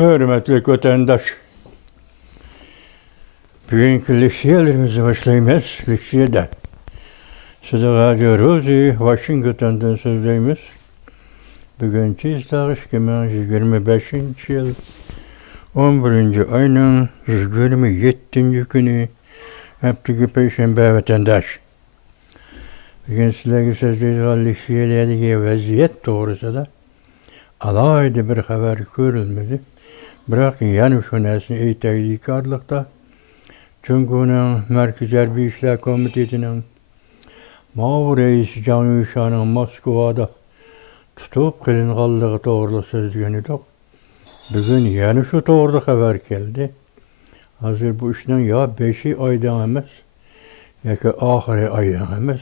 Hürmetli vatandaş, bugünkü leksiyalarımızı başlayımız. Leksiyada size Radio Rosie, Washington'dan sözleyimiz. Bugün Çizdağış 2025 yıl 11. ayının 127. günü Heptiki Perşembe vatandaş. Bugün sizlerle sözleyeceğiz leksiyalardaki vaziyet doğrusu da alaydı bir haber görülmedi. Bırak yani şu nesni eğitaylikarlıkta Cumhur'un Merkez Harbi İşler Komitesi'nin Mağur Reisi Can Yuşan'ın Moskova'da tutup kılınğallığı doğrulu sözgünü de bugün yani şu doğrulu haber geldi. Hazır bu işten ya 5 aydan emez ya ki ahire aydan emez.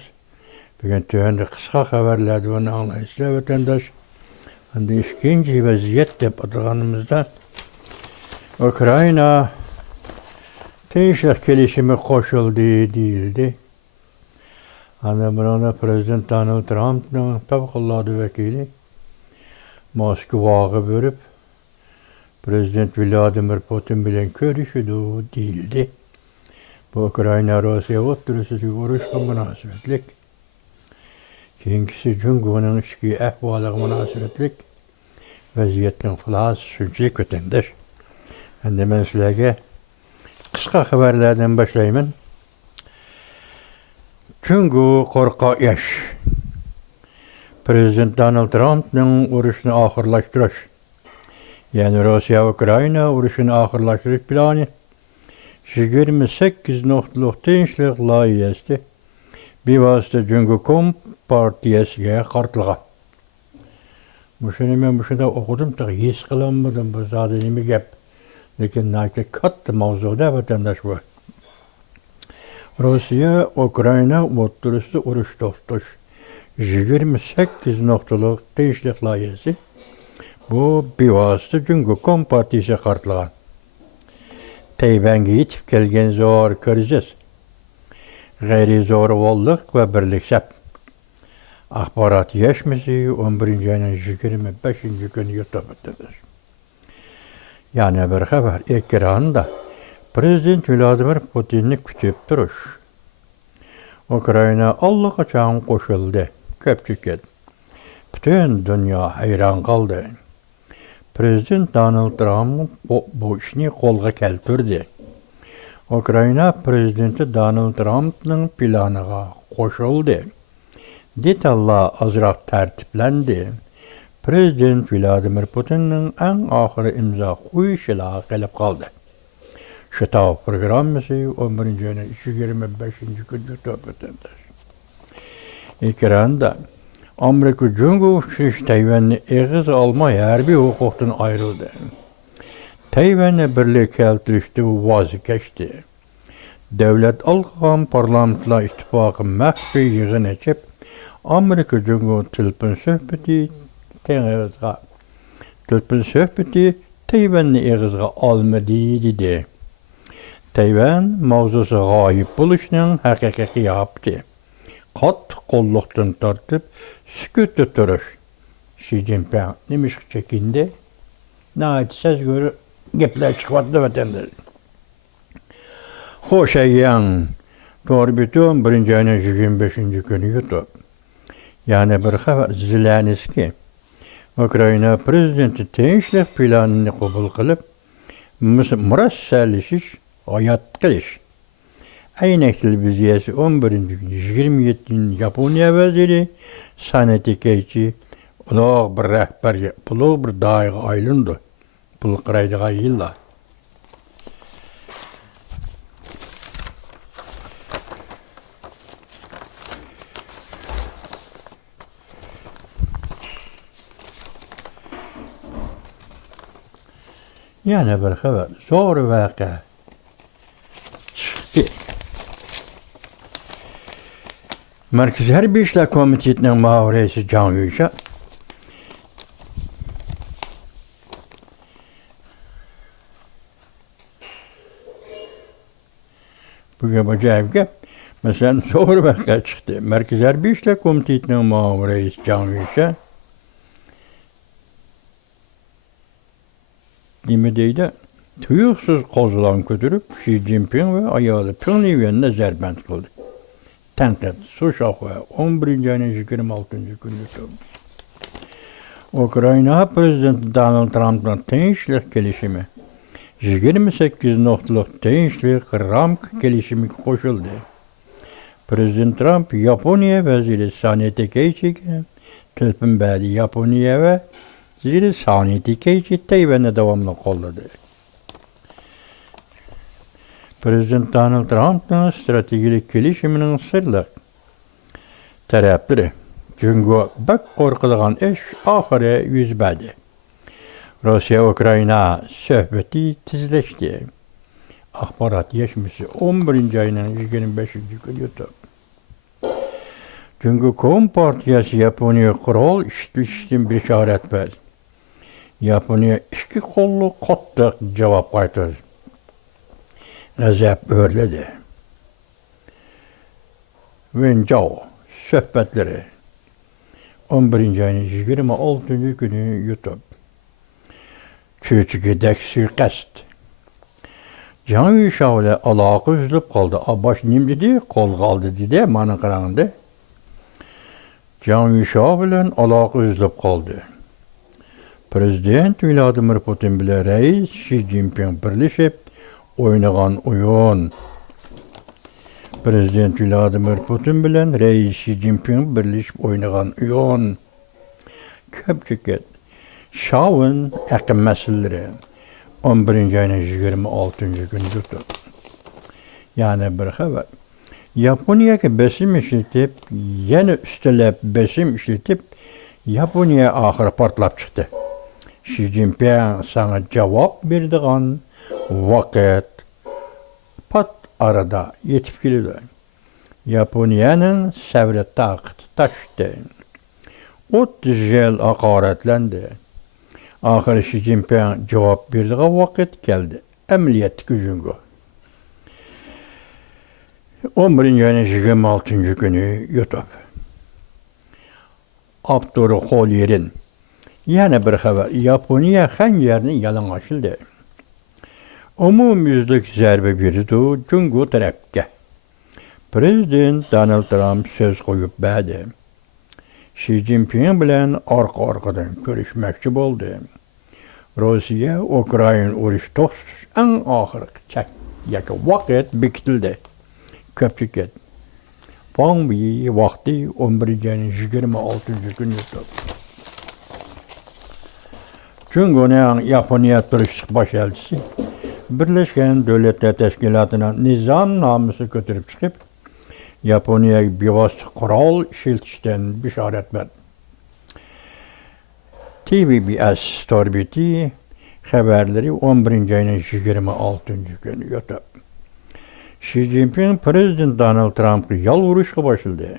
Bugün tüyende kısa haberlerdi onu anlayışla vatandaş. Hani ikinci vaziyet de adağımızda Ukrayna Tinçlik gelişimi koşuldu değildi. Hani burada Prezident Donald Trump'ın fevkalade vekili Moskova'ya börüp Prezident Vladimir Putin bilen görüşüdü değildi. Bu Ukrayna-Rusya oturusu görüşme münasebetlik. Kinkisi Cumhur'un içki ahvalı münasebetlik vaziyetin fılas süncük ötendir. Hani ben sizlerge kısa haberlerden başlayayım. Çünkü korka yaş. Prezident Donald Trump'ın uğraşını ahırlaştırış. Yani Rusya-Ukrayna uğraşını ahırlaştırış planı 28 noktalık tinçlik layihesi bir vasıta çünkü Kompartiyasiga kartılgan. Ben bu şunda okudum da his kılanmadım bu zaten nimi gap. Lekin nayte kattı mavzuda vatandaş bu. Rusya, Ukrayna oturusu uruş tostuş. 28 noktalık tinçlik layihesi. Bu bir vasıta çünkü Kompartiyasiga kartılgan. Tayvan'a yetip kelgen zor kriz. Gayri zorvallık ve birleşip. Akbarat yaşması 11. ayının 25. günü YouTube'dadır. Yani bir haber ekranında Prezident Vladimir Putin'i kütüp duruş. Ukrayna allakaçan koşuldu. Köpçüket. Bütün dünya hayran kaldı. Prezident Donald Trump bu işini kolga keltirdi. Ukrayna Prezidenti Donald Trump'ın planına koşuldu. Detallar azraq tertiplendi. Prezident Vladimir Putin'in en ahırı imza koyuşuyla gelip kaldı. Şıtav programısı 11. ayının 25. günü toplandı. Ekranda Amerika Cumhurbaşkanı Tayvan'ı eğiz alma harbi hukuktan ayrıldı. Tayvan'ı birlik keltirişte vazgeçti. Devlet Alkan Parlamentolar İttifakı mahfi yığın açıp Amerika Cumhurbaşkanı Tilpin söhbeti Tayvan'ı eğizga almadı dedi. Tayvan mavzusu gayip buluşunun hakikati yaptı. Kat kolluktan tartıp sükut tuturuş. Xi Jinping demiş çekindi. Nahit söz görü gepler çıkmadı vatandaş. Hoş ayyan. Doğru bütün 1. ayının 25. günü YouTube. Yani bir haber zilaniz ki Ukrayna Prezidenti tinçlik planını kabul kılıp murassalışış hayat kılış. Aynek televiziyası 11. gün 27. Japonya veziri Saneti Keiichi ulaq bir rehber, ulaq bir dağı aylındı. Pul qıraydığa yıllar. Yani bir haber zor vakı çıktı. Merkez Harbi İşler Komitesi'nin Mağur Reisi Can Yuşan bugün bu cevap mesela zor vakı çıktı. Merkez Harbi İşler Komitesi'nin Mağur Reisi Can Yuşan iklimideyle tuyuksuz qozulan götürüp Xi Jinping ve ayağı Pyongyang'e zerbent kıldı. Tenkit, Suşak ve 11. ayının 26. günü tutuldu. Ukrayna Prezidenti Donald Trump'ın tinchlik gelişimi 28 noktalık tinchlik Ramk gelişimi koşuldu. Prezident Trump Yaponiya veziri Sani Takeichi'ye telefon verdi. Yaponiya ve veziri Sani Takeichi Tayvan'e devamlı kolladı. Prezident Donald Trump'ın stratejik gelişiminin sırlı tarafları. Çünkü bak korkulan iş ahire yüz verdi. Rusya-Ukrayna söhbeti tizleşti. Ahbarat yaşması 11. ayının 25. günü YouTube. Çünkü Kom Partiyası Yaponiya kural işitiştin bir işaret verdi. Yaponiya iki kollu kottak cevap kaytardı. Gazap örledi. Vencao söhbetleri 11. ayının 26. günü YouTube. Çocuk'daki suikast. Can Yüksel ile alaka üzülüp kaldı. Baş nim dedi, kol kaldı dedi, bana karandı. Can Yüksel ile alaka üzülüp kaldı. Prezident Vladimir Putin ile reis Xi Jinping birleşip oynayan oyun. Prezident Vladimir Putin ile reis Xi Jinping birleşip oynayan oyun. Köpçüket. Şavın əqim məsələləri 11. ayının 26. günü tutdu. Yani bir xəbər. Yaponiya besim işletip, yeni üstəlep besim işletip, Yaponiya ahır partlap çıktı. Xi Jinping sana cevap verdiğin vakit pat arada yetip geldi. Yaponiya'nın səvri taqıtı taşdı. 30 yıl hakaretlendi. Ahir Xi Jinping cevap verdiği vakit geldi. Emniyet gücüngü. 11. ayının 26. günü YouTube. Abdurrahman Holier'in yine bir haber. Yaponiya xəncərini yalan açıldı. Umumyüzlük zərbe verdi Cungo tərəfə. Prezident Donald Trump söz koyup verdi. Xi Jinping bilen arka-arkadan görüşmekçi oldu. Rusya, Ukrayna uruş tostuş en ahırki vakit bikitildi. Köpçük et. Van bir vakti 11. ayının 26. günü tuttu. Cungo'nun Yaponiya turist baş elçisi Birleşken Devletler Teşkilatı'na nizam namusu götürüp çıkıp Yaponiya bevosita kural işletishdan bishorat berdi. TVBS torbeti xabarlari 11. ayının 26. günü YouTube. Xi Jinping Prezident Donald Trump'ı yalvuruşga başladı.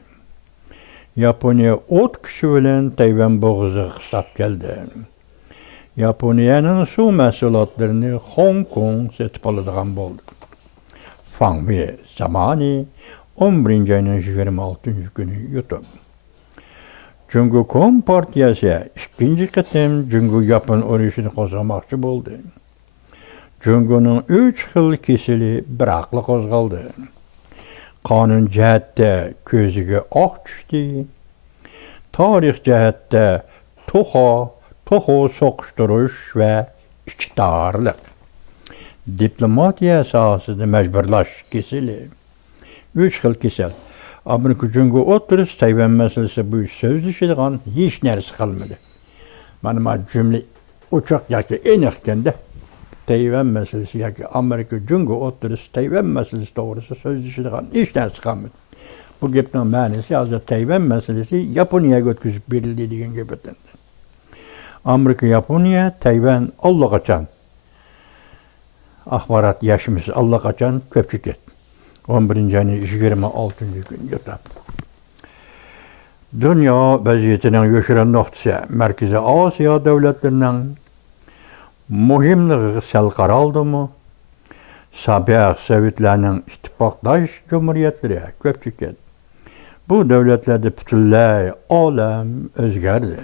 Yaponiya 10 kişi bilen Tayvan boğazı kısap geldi. Yaponiya'nın su mahsulatlarını Hong Kong setip aladigan boldu. Fangbi zamanı 11. ayının 26. günü YouTube. Çünkü Kom Partiyası ikinci kıtım Cungo Yapon uruşunu qozamakçı boldu. Cungo'nun 3 yıl kesili bıraklı qozgaldı. Kanun cəhətdə közüge ağ düşdü. Tarix cəhətdə toxu soquşduruş ve iktidarlık. Diplomatiya sahasında mecburlaş kesili. 3 yıl kesel. Amerika Cungo oturuz Tayvan meselesi bu sözleşilen hiç neresi kalmadı. Benim cümle uçak yaki enikten de Tayvan meselesi yaki Amerika Cungo oturuz Tayvan meselesi doğrusu sözleşilen hiç neresi kalmadı. Bu gepten manisi hazır Tayvan meselesi Yaponiya götürüp verildi diyen gepten. Amerika Yaponiya Tayvan Allah kaçan ahbarat yaşımız Allah kaçan köpçük et. 11. ayının 26. günü YouTube. Dünya vaziyetinin yöşüren noktası Merkezi Asya devletlerinin muhimliği sel qaraldı mı? Sabah Sovetlerinin ittifaqdaş cumhuriyetleri köpçük et. Bu devletlerde bütünlüğü alem özgerdi.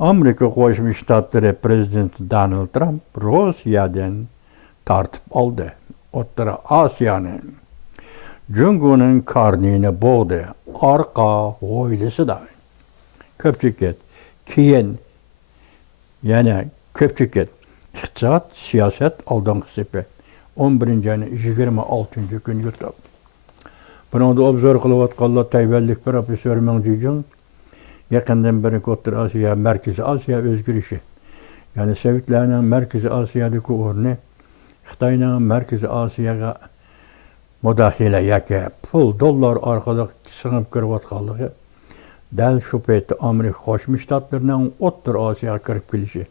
Amerika Qo'shma Shtatlari prezidenti Donald Trump Rossiyadan tartib oldi. O'rta Osiyoni Jungo'ning qarnini bo'g'di. Orqa o'ylisida. Ko'pchilik keyin yana ko'pchilik iqtisod, siyosat oldingi sepi 11-26 kun yutib. Bunda obzor qilayotganlar Tayvanlik professor Meng Jijun yaqindan beri O'rta Osiyo, Markaziy Osiyo o'zgarishi. Ya'ni Sovetlarning Markaziy Osiyodagi o'rni Xitoyning Markaziy Osiyoga mudaxila yoki pul, dollar orqali singib kirayotganligi dal shu paytda Amerika Qo'shma Shtatlarining O'rta Osiyoga kirib kelishi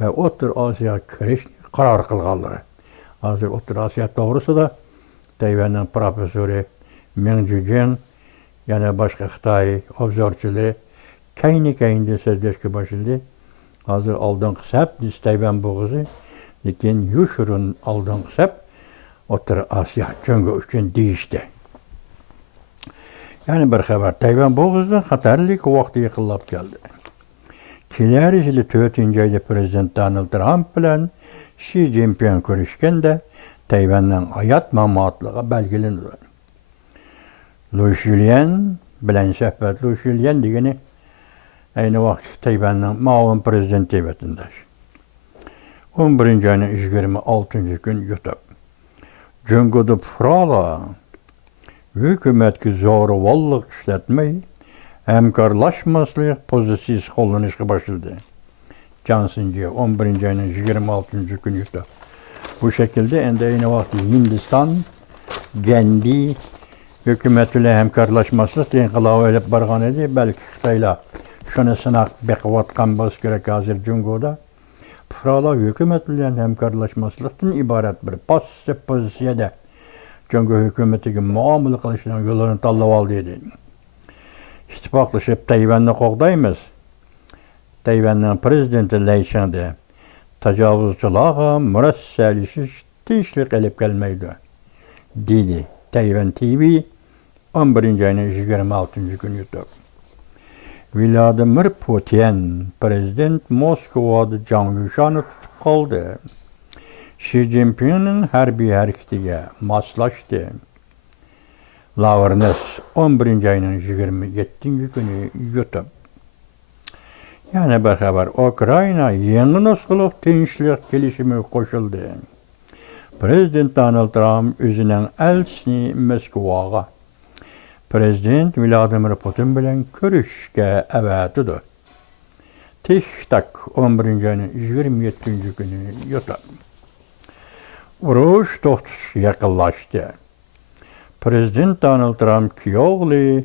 va O'rta Osiyoga kirish qaror qilganligi. Hozir O'rta Osiyo to'g'risida Tayvanning professori Meng Jijun yana boshqa Xitoy obzorchilari kayni-kayni so'zlashga boshladi. Hozir oldingi sap Tayvan bo'g'izi, lekin yoshirin oldingi sap O'rta Osiyo Jungo uchun deyishdi. Yani bir xabar Tayvan bo'g'izida xatarlik vaqti yaqinlab keldi. Kelar yili 4-oyda prezident Donald Trump bilan Xi Jinping ko'rishganda Tayvanning hayot mamotligi belgilandi. Lu Xilian bilan suhbat. Lu Xilian degani ayni vaqt Tayvanning muavin prezidenti vatandosh. 11-oyning 26 kun yutib. Jungo'da fuqarolar hukumatga zo'ravonlik ishlatmay, hamkorlashmaslik pozitsiyasi qo'llanishga boshladi. Johnson 11-oyning 26 kun yutib. Bu şekilde endi ayni vaqt Hindiston Gandhi hukumat bilan hamkorlashmaslik degan qilov olib borgan edi. Balki Xitoylar shuni sinab beqiyotgan bo'lsa kerak hozir Jungo'da. Fuqarolar hukumat bilan hamkorlashmaslikdan iborat bir passiv pozitsiyada Jungo hukumatiga muomala qilishning yo'lini tanlab oldi edi. İttifaqlashib Tayvanni qo'g'daymiz. Tayvanning prezidenti Lai Chingde tajovuzchilarga murossalashish tinchlik qilib kelmaydi, dedi Tayvan TV 11-oyning 26 kun yutib. Vladimir Putin prezident Moskvada Zhang Yushani tutib qoldi. Xi Jinpingning harbiy harakatiga moslashdi. Lavrnes 11-oyning 27 kuni yutib. Yana bir xabar, Ukraina yangi nusxali tinchlik kelishimi qo'shildi. Prezident Donald Trump o'zining elchisini Moskvaga Prezident Vladimir Putin bilan ko'rishga avatidi. Tik-tak 11-oyning 27 kuni yutib. Urush to'xtashi yaqinlashdi. Prezident Donald Trump kuyovli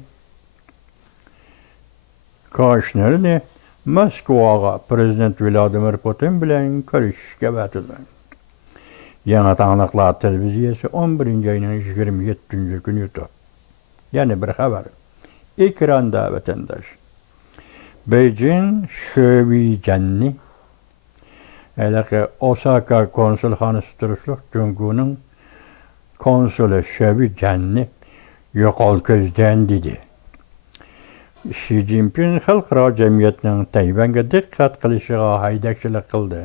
Kushnerni Moskvaga Prezident Vladimir Putin bilan ko'rishga avatidi. Yangi taniqlar televiziyasi 11-oyning 27 kuni yutib. Yani bir xabar. Ekranda vatandaş. Beijing Shouyijanni Osaka konsulxonasi turishliq Jungo'ning konsuli Shouyijanni yo'qolgan dedi. Xi Jinping xalqaro jamiyatning Tayvanga diqqat qilishiga haydakchilik qildi.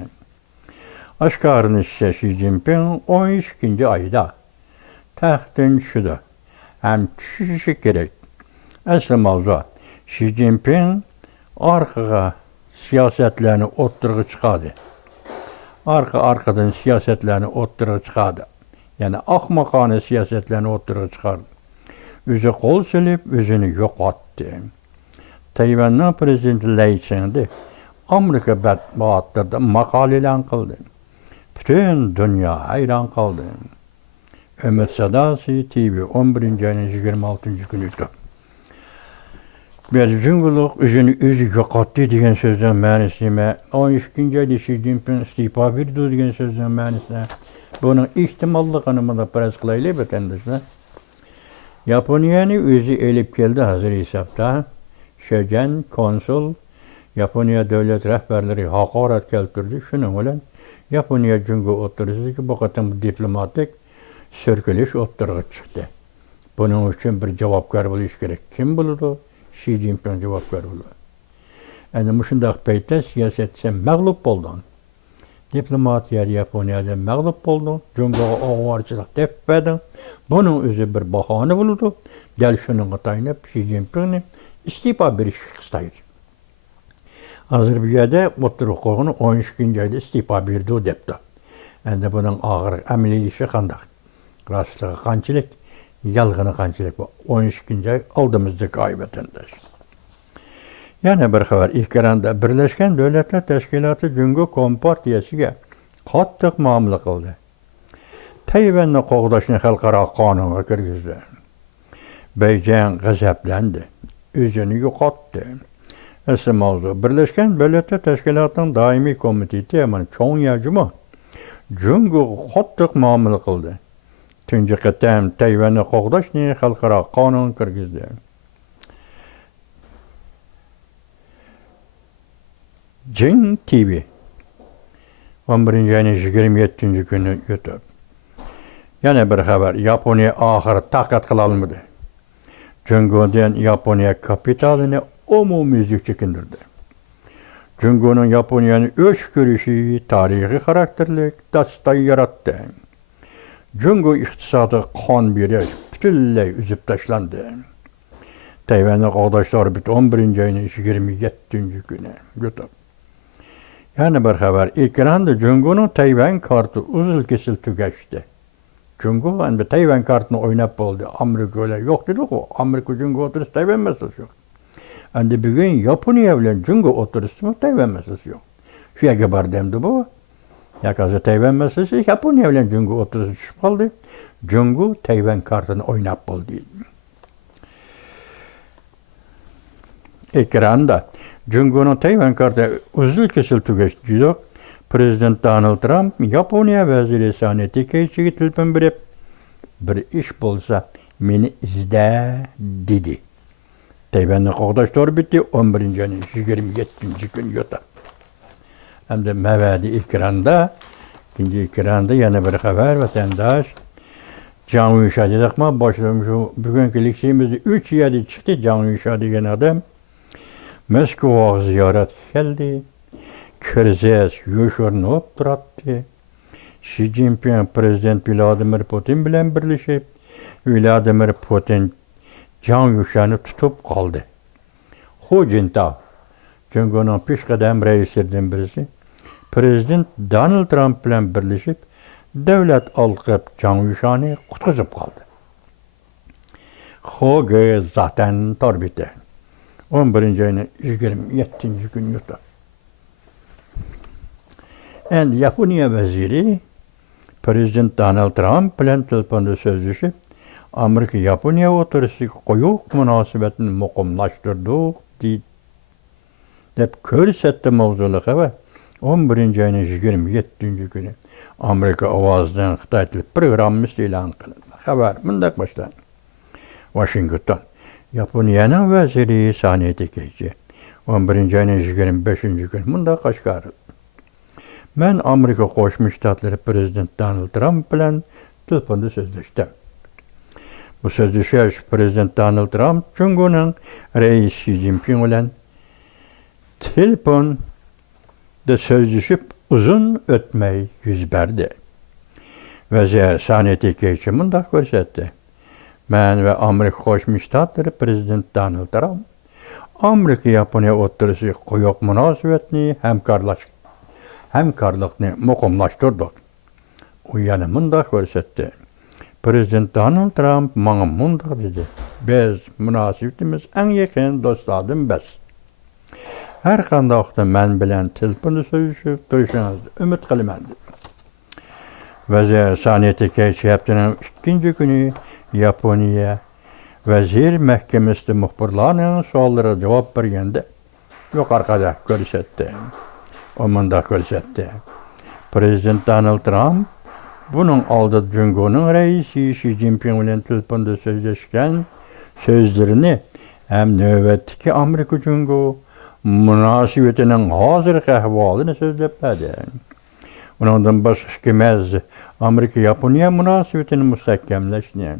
Oshkoranishicha Xi Jinping 12-oyda taxtdan tushdi. Hem düşüşü gerek. Asıl mavzu Xi Jinping arkaga siyasetlerini o'ttirg'i chiqadi. Arkadan siyasetlerini o'ttirg'i chiqadi. Yani ahmoqona siyasetlerini o'ttirg'i chiqardi. O'zi qo'l silib, o'zini yo'qotdi. Tayvanning prezidenti Lai Chingde Amerika matbuotlarida maqola e'lon qildi. Butun dunyo hayron qoldi. Ümit Sadasi TV 11-oyning 26 kuni yutib. Jungo'liq o'zini yo'qotdi degan so'zdan ma'nosi nima? 12-oyda Xi Jinping iste'fo berdi degan so'zdan ma'nosi. Buning ehtimolligini mana faraz qilaylik vatandoshlar. Yaponiyani o'zi elib keldi hozir hisobda. Shojan konsul Yaponiya davlat rahbarlari haqorat keltirdi. Shuning bilan Yaponiya Jungo o'rtasidagi bu qatam diplomatik sirkilish o'rtaga chiqdi. Buning uchun bir javobgar bo'lish kerak. Kim bo'ladi? Xi Jinping javobgar bo'ladi. Endi mushundaq paytda siyosatchi mag'lub bo'lding. Diplomatiyar Yaponiyada mag'lub bo'lding. Jungoga og'vorchilik teppading. Buning o'zi bir bahona bo'ldi. Dal shuningga tayanib Xi Jinpingni iste'fo berishga istaydi. Hozir bu yerda o'tirib qo'yg'ini 13 oyda iste'fo berdi debdi. Endi buning og'ir amaliylishi qanday? Rostligi qanchalik, yolg'oni qanchalik bu 13 oy oldimizdagi oy vatandosh. Yana bir xabar, ekranda Birlashgan Davlatlar Tashkiloti Jungo Kompartiyasiga qattiq muomala qildi. Tayvanni qo'g'dashni xalqaro qonunga kirgizdi. Beijing g'azablandi, o'zini yo'qotdi. Asli mavzu Birlashgan Davlatlar Tashkilotining doimiy komiteti, ya'ni cho'ng yajimi Jungoga qattiq muomala qildi. Tunji qatam Tayvanni qo'g'dashni xalqaro qonunga kirgizdi. Jing TV 11 ayning 27 kuni YouTube. Yana bir xabar, Yaponiya oxiri taqat qila olmadi. Jungodan Yaponiya kapitalini umumiy chekindirdi. Jungoning Yaponiyani o'ch ko'rishi tarixiy xarakterlik dastay yaratdi. Jungo iqtisodi qon berish butunlay uzib tashlandi. Tayvanni qo'g'dashlar 11 ayning 27 kuni YouTube. Yana bir xabar, ekranda Jungoning Tayvan kartı uzil-kesil tugashdi. Jungo endi Tayvan kartini o'ynab bo'ldi. Amerika yo'q dedi-ku. Amerika Jungo o'tirib Tayvan masalasi yo'q. Endi bugun Yaponiya bilan Jungo o'tirishmi Tayvan masalasi yo'q. Shu yerga bordimdi bu. Yaqasi Tayvan masalasi Yaponiya bilan Jungo o'tirish tushib qoldi. Jungo Tayvan kartini o'ynab bo'ldi. Ekranda Jungoning Tayvan kartı uzil-kesil tugashdi. Prezident Donald Trump Yaponiya vaziri Sani Takaichiga telefon berib, bir ish bo'lsa meni izda dedi. Tayvanni qo'g'dashlar bitti 11 ayning 27 kuni yo'ta. Hamda mavadi ekranda, ikinci ekranda yana bir xabar vatandosh. Zhang Yuxia dedikmi, boshladim shu bugungi leksiyamizda 3 yerda chiqdi. Zhang Yuxia degan odam Moskvaga ziyorat keldi. Kirzes yo'shirinib turibdi. Xi Jinping prezident Vladimir Putin bilan birlashib, Vladimir Putin Zhang Yuxiani tutib qoldi. Hu Jintao, Jungoning peshqadam raislaridan birisi, prezident Donald Trump bilan birlashib, davlat olqib Zhang Yuxiani qutqizib qoldi. Huge zaten torbiti. 11 ayning 27 kuni yurdi. Endi Yaponiya vaziri prezident Donald Trump bilan telefonda so'zlashib, Amerika Yaponiya o'tirishida quyuq munosabatni muqimlashtirdi deb ko'rsatdi mavzuli xabar. 11 ayning 27 kuni Amerika ovozidan Xitoy tili programmasi e'lon qilindi. Xabar bunday boshlanadi. Washington Yaponiyaning vaziri Sani Takaichi 11 ayning 25 kuni bunday qashqardi. Men Amerika Qo'shma Shtatlari prezident Donald Trump bilan telefonda so'zlashdim. Bu so'zlashish prezident Donald Trump Jungoning rais Xi Jinping bilan telefonda so'zlashib uzun o'tmay yuz berdi. Vazir Sani Takaichi bunday ko'rsatdi. Men va Amerika Qo'shma Shtatlari prezident Donald Trump Amerika Yaponiya o'rtasidagi quyuq munosabatni hamkorlikni muqimlashtirdik. U yana bunday ko'rsatdi. Prezident Donald Trump menga bunday dedi. Biz munosabatimiz eng yaqin do'stlarimiz. Har qanday vaqtda men bilan telefonda so'zlashib turishingizni umid qilaman. Vazir Sani Takaichi haftaning 2 kuni Yaponiya Vazir Mahkamasida muxbirlarning savollariga javob berganda yuqorida ko'rsatdi. O'manda ko'rsatdi. Prezident Donald Trump buning oldida Jungoning raisi Xi Jinping bilan telefonda so'zlashgan so'zlarini ham navbatdagi Amerika Jungo munosabatining hozirgi ahvolini so'zlab berdi. Undan boshqa emas, Amerika Yaponiya munosabatini mustahkamlashni,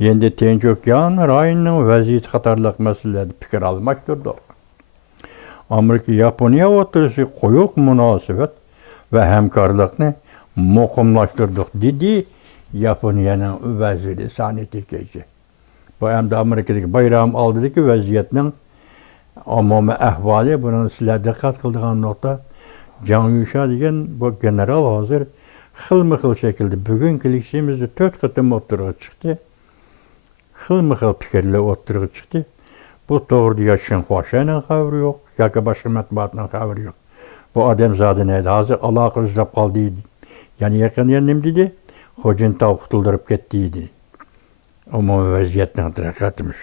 endi Tinch okean rayonining vaziyati qatorliq masalalarda fikr almashtirdi. Amerika Yaponiya oturusu koyuk münasebet ve hemkarlıkını mukumlaştırdık dedi Japonya'nın veziri Sani Tekeci. Bu hem de Amerika'daki bayrağım aldığındaki vaziyetinin amamı ehvali bunun size dikkat kıldığın nokta Can Yuşa degen bu general hazır xilma-xil şekilde bugün kilikşimizde 4 kıtım oturuğa çıktı. Xilma-xil fikirle oturuğa çıktı. Bu doğruda yaşın hoşayla xavri yok, yaka başka matbuatla xavri yok. Bu adam zaten neydi? Hazır alaka üzlep kaldıydı. Yani yakın yanım dedi, hocun tav kutuldurup gittiydi. Ama vaziyetine dikkat etmiş.